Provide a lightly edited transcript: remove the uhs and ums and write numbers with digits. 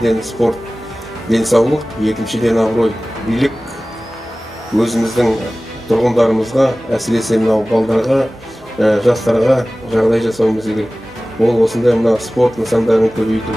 біріншіден спорт, денсаулық, екіншіден абырой, билік өзіміздің тұрғындарымызға, әсіресе мынау балдарға, жастарға жағдай жасауымыз керек. Ол осындай мына спорт нысандарын көбейту.